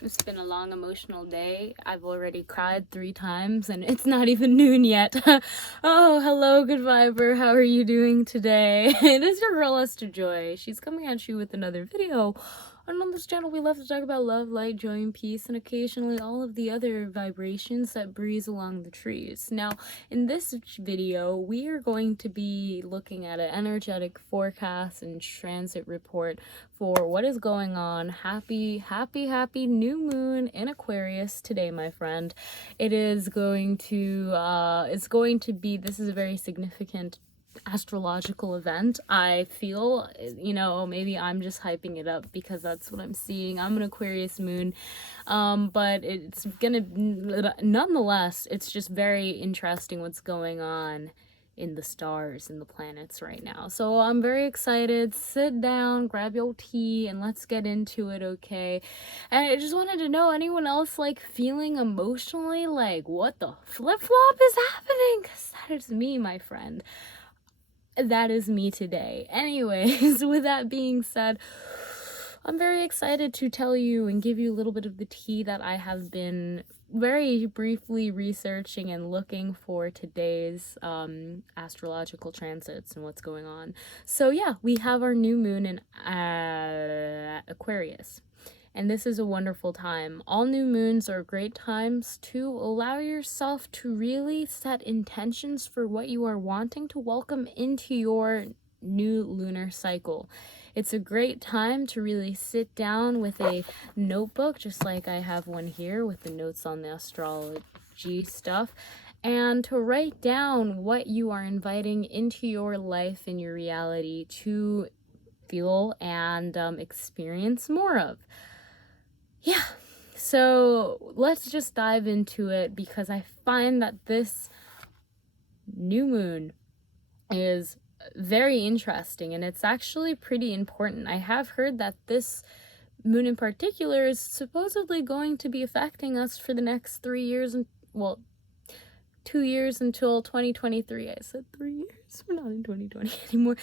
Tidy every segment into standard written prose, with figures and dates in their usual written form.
It's been a long emotional day. I've already cried 3 times and it's not even noon yet. Oh, hello, good viber. How are you doing today? It is your girl Esther Joy. She's coming at you with another video. And on this channel, we love to talk about love, light, joy, and peace, and occasionally all of the other vibrations that breeze along the trees. Now, in this video, we are going to be looking at an energetic forecast and transit report for what is going on. Happy new moon in Aquarius today, my friend. It is going to be, this is a very significant astrological event. I feel, maybe I'm just hyping it up because that's what I'm seeing. I'm an Aquarius moon, but it's gonna, nonetheless, it's just very interesting what's going on in the stars and the planets right now. So I'm very excited. Sit down, grab your tea, and let's get into it, okay? And I just wanted to know, anyone else like feeling emotionally like what the flip-flop is happening? Because that is me, my friend. That is me today. Anyways, with that being said, I'm very excited to tell you and give you a little bit of the tea that I have been very briefly researching and looking for today's astrological transits and what's going on. So yeah, we have our new moon in Aquarius. And this is a wonderful time. All new moons are great times to allow yourself to really set intentions for what you are wanting to welcome into your new lunar cycle. It's a great time to really sit down with a notebook, just like I have one here with the notes on the astrology stuff, and to write down what you are inviting into your life and your reality to feel and experience more of. Yeah, so let's just dive into it because I find that this new moon is very interesting and it's actually pretty important. I have heard that this moon in particular is supposedly going to be affecting us for the next 3 years, and well, 2 years until 2023. I said 3 years. We're not in 2020 anymore.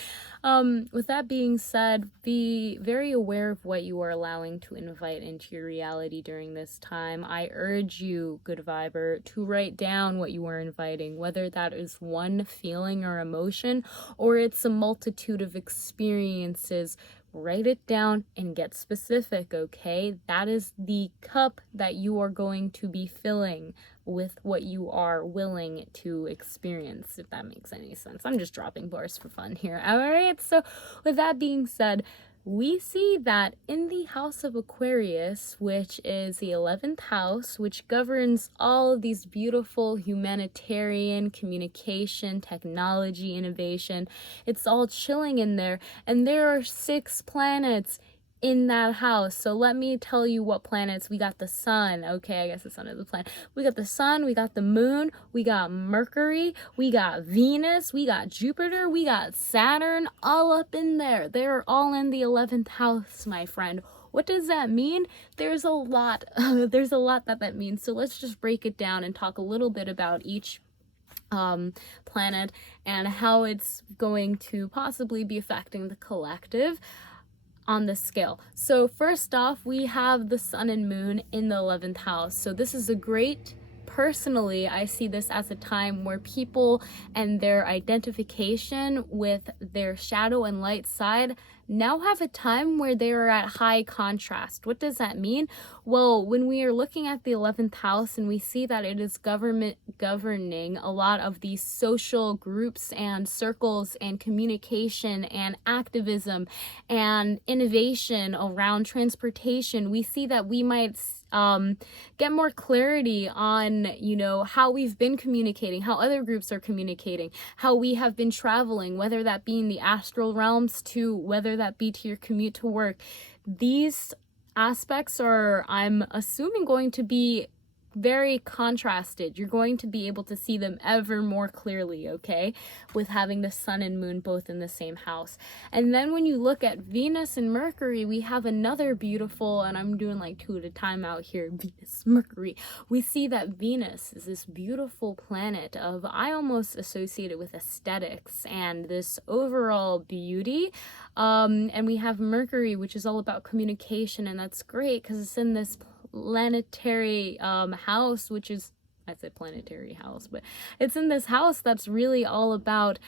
With that being said, be very aware of what you are allowing to invite into your reality during this time. I urge you, good viber, to write down what you are inviting, whether that is one feeling or emotion, or it's a multitude of experiences. Write it down and get specific, okay? That is the cup that you are going to be filling with what you are willing to experience, if that makes any sense. I'm just dropping bars for fun here. All right, so with that being said, we see that in the house of Aquarius, which is the 11th house, which governs all of these beautiful humanitarian communication, technology, innovation, it's all chilling in there. And there are 6 planets in that house. So let me tell you what planets. We got the sun. Okay, I guess the sun is a planet. We got the sun, we got the moon, we got Mercury, we got Venus, we got Jupiter, we got Saturn, all up in there. They're all in the 11th house, my friend. What does that mean? There's a lot. There's a lot that means. So let's just break it down and talk a little bit about each planet and how it's going to possibly be affecting the collective on this scale. So first off, we have the sun and moon in the 11th house. So this is a great, personally, I see this as a time where people and their identification with their shadow and light side now have a time where they are at high contrast. What does that mean? Well, when we are looking at the 11th house and we see that it is governing a lot of these social groups and circles and communication and activism and innovation around transportation, we see that we might get more clarity on, how we've been communicating, how other groups are communicating, how we have been traveling, whether that be in the astral realms to whether that be to your commute to work. These aspects are, I'm assuming, going to be very contrasted. You're going to be able to see them ever more clearly, okay, with having the sun and moon both in the same house. And then when you look at Venus and Mercury, we have another beautiful, and I'm doing like 2 at a time out here, Venus, Mercury. We see that Venus is this beautiful planet of, I almost associate it with aesthetics and this overall beauty. And we have Mercury, which is all about communication, and that's great because it's in this planetary house, which is, I said planetary house, but it's in this house that's really all about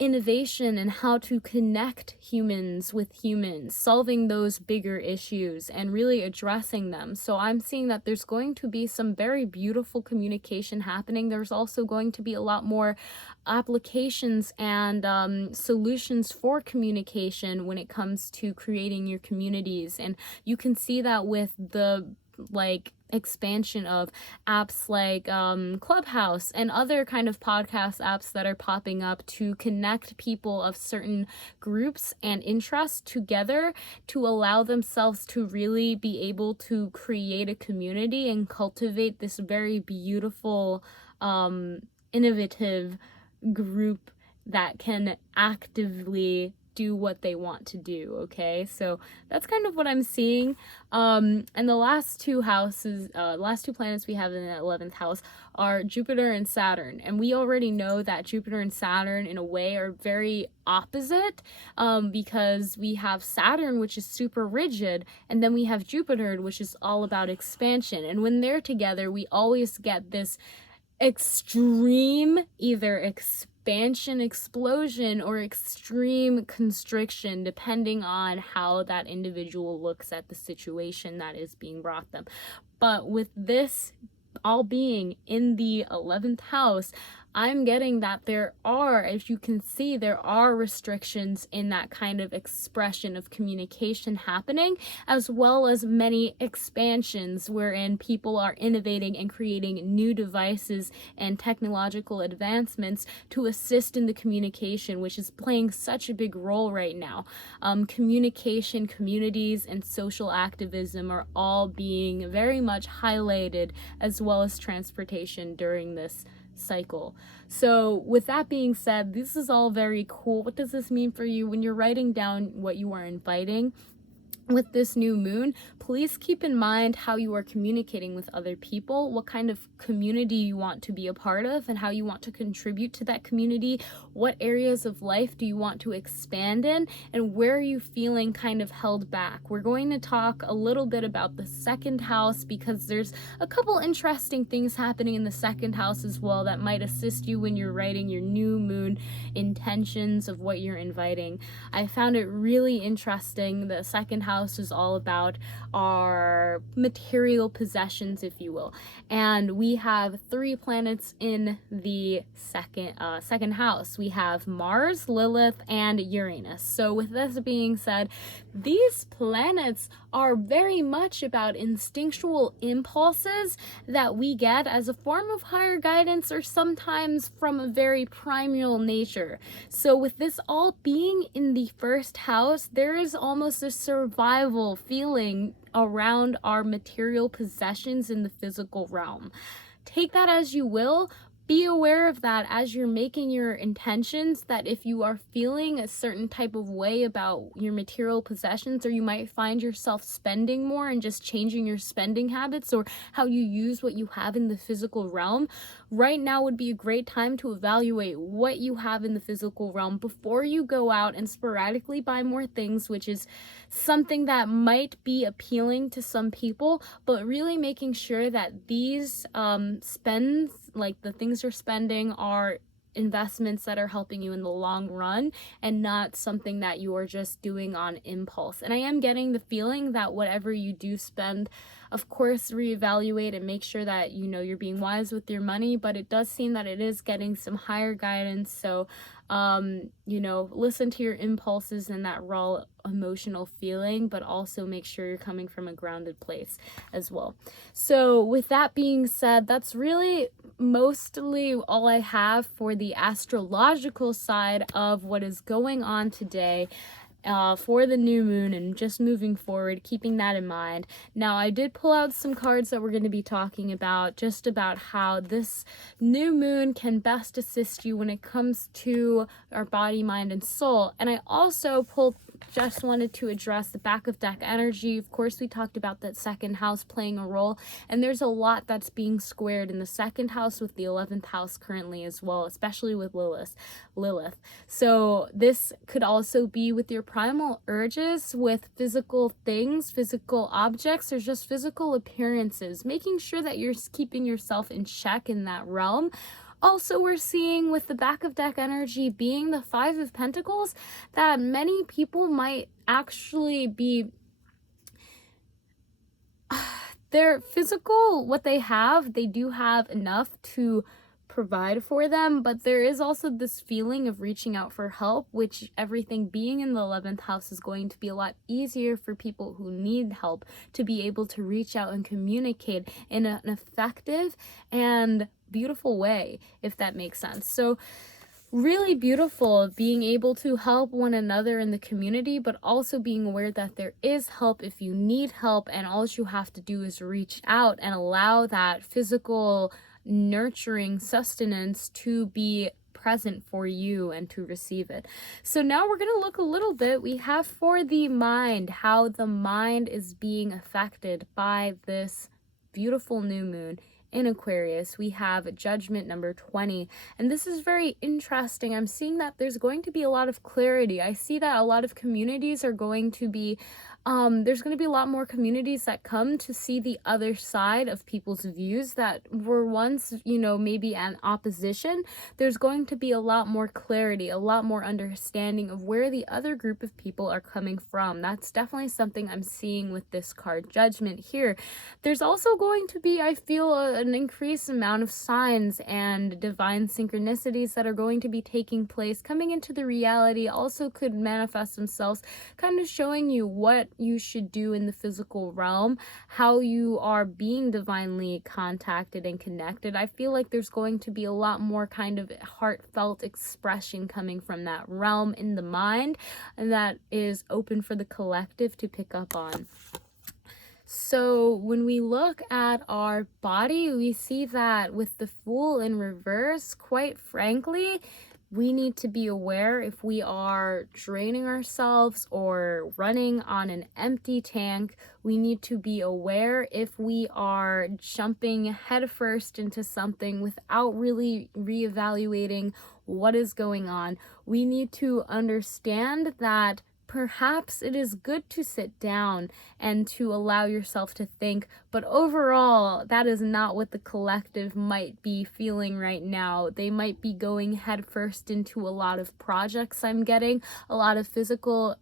innovation and how to connect humans with humans, solving those bigger issues and really addressing them. So I'm seeing that there's going to be some very beautiful communication happening. There's also going to be a lot more applications and solutions for communication when it comes to creating your communities. And you can see that with the expansion of apps like Clubhouse and other kind of podcast apps that are popping up to connect people of certain groups and interests together to allow themselves to really be able to create a community and cultivate this very beautiful, innovative group that can actively do what they want to do. Okay, so that's kind of what I'm seeing. And the last two planets we have in the 11th house are Jupiter and Saturn, and we already know that Jupiter and Saturn in a way are very opposite, because we have Saturn, which is super rigid, and then we have Jupiter, which is all about expansion. And when they're together, we always get this extreme either expansion, explosion, or extreme constriction, depending on how that individual looks at the situation that is being brought them. But with this all being in the 11th house, I'm getting that there are, as you can see, there are restrictions in that kind of expression of communication happening, as well as many expansions wherein people are innovating and creating new devices and technological advancements to assist in the communication, which is playing such a big role right now. Communication, communities, and social activism are all being very much highlighted, as well as transportation during this cycle. So with that being said, this is all very cool. What does this mean for you when you're writing down what you are inviting with this new moon? Please keep in mind how you are communicating with other people, what kind of community you want to be a part of, and how you want to contribute to that community. What areas of life do you want to expand in, and where are you feeling kind of held back? We're going to talk a little bit about the second house, because there's a couple interesting things happening in the second house as well that might assist you when you're writing your new moon intentions of what you're inviting. I found it really interesting. The second house is all about our material possessions, if you will, and we have 3 planets in the second house. We have Mars, Lilith, and Uranus. So with this being said, these planets are very much about instinctual impulses that we get as a form of higher guidance, or sometimes from a very primal nature. So with this all being in the first house, there is almost a survival feeling around our material possessions in the physical realm. Take that as you will. Be aware of that as you're making your intentions, that if you are feeling a certain type of way about your material possessions, or you might find yourself spending more and just changing your spending habits or how you use what you have in the physical realm, right now would be a great time to evaluate what you have in the physical realm before you go out and sporadically buy more things, which is something that might be appealing to some people, but really making sure that these spends, like the things you're spending, are investments that are helping you in the long run and not something that you are just doing on impulse. And I am getting the feeling that whatever you do spend, of course, reevaluate and make sure that you know you're being wise with your money, but it does seem that it is getting some higher guidance. So listen to your impulses and that raw emotional feeling, but also make sure you're coming from a grounded place as well. So with that being said, that's really mostly all I have for the astrological side of what is going on today. For the new moon and just moving forward, keeping that in mind. Now, I did pull out some cards that we're going to be talking about, just about how this new moon can best assist you when it comes to our body, mind, and soul. And I also pulled just wanted to address the back of deck energy. Of course, we talked about that second house playing a role, and there's a lot that's being squared in the second house with the 11th house currently as well, especially with Lilith. So this could also be with your primal urges, with physical things, physical objects, or just physical appearances, making sure that you're keeping yourself in check in that realm. Also, we're seeing with the back of deck energy being the Five of Pentacles that many people might actually be their physical, what they do have enough to provide for them, but there is also this feeling of reaching out for help, which everything being in the 11th house is going to be a lot easier for people who need help to be able to reach out and communicate in an effective and beautiful way, if that makes sense. So really beautiful being able to help one another in the community, but also being aware that there is help if you need help, and all you have to do is reach out and allow that physical nurturing sustenance to be present for you and to receive it. So now we're going to look a little bit, we have for the mind, how the mind is being affected by this beautiful new moon in Aquarius. We have Judgment number 20, and this is very interesting. I'm seeing that there's going to be a lot of clarity. I see that a lot of communities are going to be there's going to be a lot more communities that come to see the other side of people's views that were once, maybe an opposition. There's going to be a lot more clarity, a lot more understanding of where the other group of people are coming from. That's definitely something I'm seeing with this card, Judgment, here. There's also going to be, I feel, an increased amount of signs and divine synchronicities that are going to be taking place, coming into the reality, also could manifest themselves, kind of showing you what you should do in the physical realm, how you are being divinely contacted and connected. I feel like there's going to be a lot more kind of heartfelt expression coming from that realm in the mind, and that is open for the collective to pick up on. So when we look at our body, we see that with the Fool in reverse, quite frankly, we need to be aware if we are draining ourselves or running on an empty tank. We need to be aware if we are jumping headfirst into something without really reevaluating what is going on. We need to understand that perhaps it is good to sit down and to allow yourself to think, but overall, that is not what the collective might be feeling right now. They might be going headfirst into a lot of projects, I'm getting, a lot of physical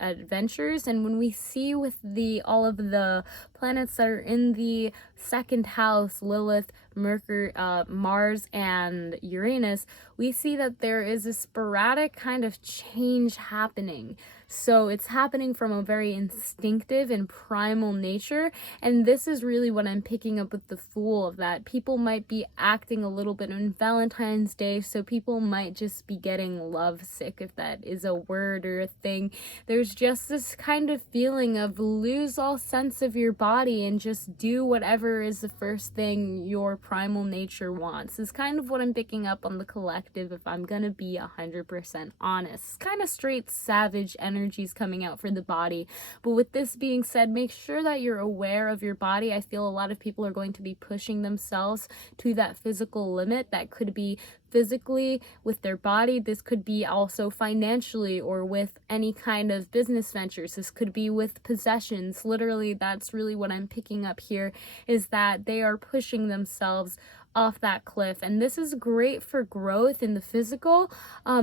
adventures, and when we see with all of the planets that are in the second house, Lilith, Mercury, Mars, and Uranus, we see that there is a sporadic kind of change happening. So it's happening from a very instinctive and primal nature, and this is really what I'm picking up with the Fool, of that people might be acting a little bit on Valentine's Day, so people might just be getting lovesick, if that is a word or a thing. There's just this kind of feeling of lose all sense of your body and just do whatever is the first thing your primal nature wants, is kind of what I'm picking up on the collective, if I'm gonna be 100% honest. It's kind of straight savage energies coming out for the body. But with this being said, make sure that you're aware of your body. I feel a lot of people are going to be pushing themselves to that physical limit. That could be physically with their body. This could be also financially, or with any kind of business ventures. This could be with possessions. Literally, that's really what I'm picking up here, is that they are pushing themselves off that cliff, and this is great for growth in the physical.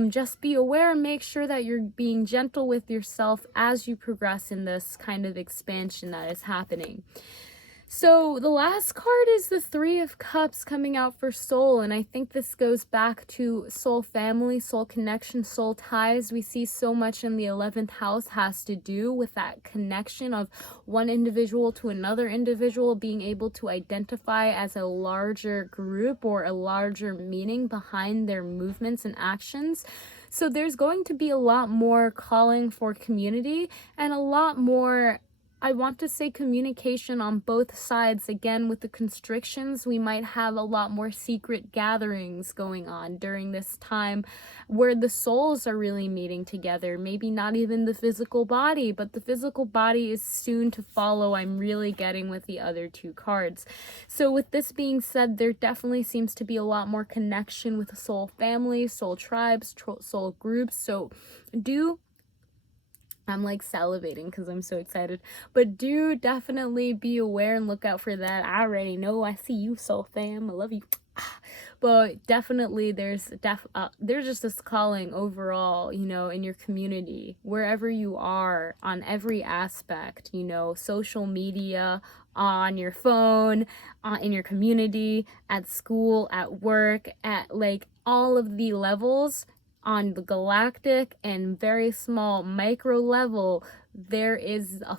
Just be aware and make sure that you're being gentle with yourself as you progress in this kind of expansion that is happening. So the last card is the Three of Cups coming out for soul, and I think this goes back to soul family, soul connection, soul ties. We see so much in the 11th house has to do with that connection of one individual to another individual, being able to identify as a larger group or a larger meaning behind their movements and actions. So there's going to be a lot more calling for community and a lot more, I want to say communication on both sides. Again, with the constrictions, we might have a lot more secret gatherings going on during this time where the souls are really meeting together. Maybe not even the physical body, but the physical body is soon to follow. I'm really getting with the other two cards. So with this being said, there definitely seems to be a lot more connection with soul families, soul tribes, soul groups. So I'm like salivating because I'm so excited. But do definitely be aware and look out for that. I already know. I see you, soul fam. I love you. But definitely there's just this calling overall, you know, in your community, wherever you are, on every aspect, you know, social media, on your phone, in your community, at school, at work, at like all of the levels, on the galactic and very small micro level, there is a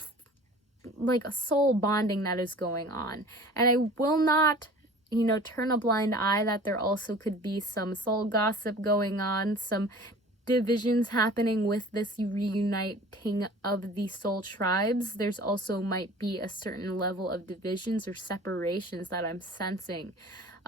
soul bonding that is going on. And I will not, you know, turn a blind eye that there also could be some soul gossip going on, some divisions happening with this reuniting of the soul tribes. There's also might be a certain level of divisions or separations that I'm sensing.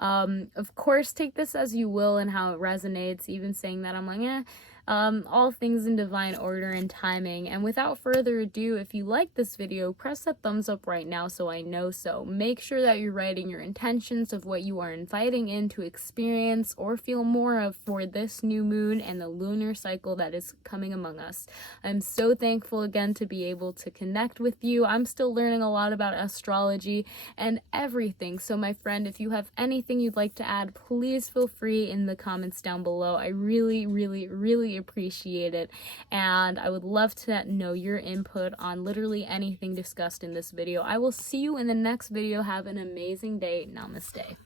Of course, take this as you will and how it resonates. Even saying that, I'm like, all things in divine order and timing. And without further ado, if you like this video, press that thumbs up right now so I know so. Make sure that you're writing your intentions of what you are inviting in to experience or feel more of for this new moon and the lunar cycle that is coming among us. I'm so thankful again to be able to connect with you. I'm still learning a lot about astrology and everything. So my friend, if you have anything you'd like to add, please feel free in the comments down below. I really, really, really appreciate it, and I would love to know your input on literally anything discussed in this video. I will see you in the next video. Have an amazing day. Namaste.